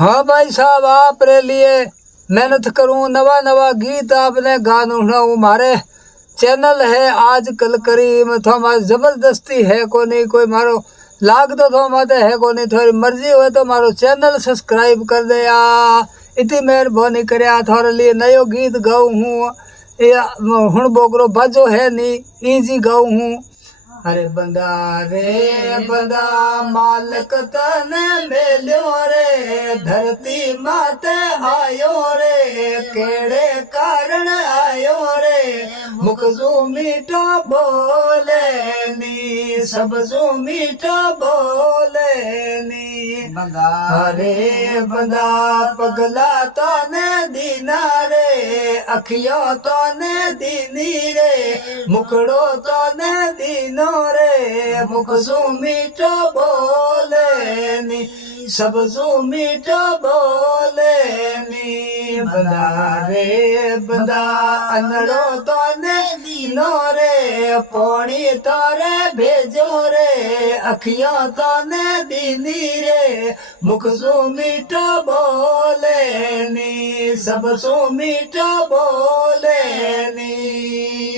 हाँ भाई साहब, आप रे लिए मेहनत करूं, नवा नवा गीत आपने गानू सुनाऊं। हमारे चैनल है आजकल करी में तो हमारी जबरदस्ती है को नहीं, कोई मारो लाग दो तो हमारे है को नहीं, थोड़ी मर्जी हो तो मारो चैनल सब्सक्राइब कर दे या इतनी मेहरबानी करे। थोड़े लिए नयो गीत गाऊं हूँ, ये हुण बोगरो बाजो है नहीं इजी गाऊं हूँ। अरे बंदा मालिक तने मेल्यो रे, धरती माते आयो रे, केड़े कारण आयो रे, मुख जू मीठो बोले नी, सब जू मीठो बोले नी। अरे बंदा पगला तो ने दीना रे, अखियों तो ने दीनी रे, मुखड़ो तो ने दीनो रे, मुख सु मीठो बोले नी, सब सु मीठो बोले नी। बंदा रे बंदा अनड़ो तो ने दीनो रे, पौड़ी तो रे भेजो रे, अखियों तो ने दीनी रे, मुख सु मीठो बोले नी, सब सु मीठो बोले नी।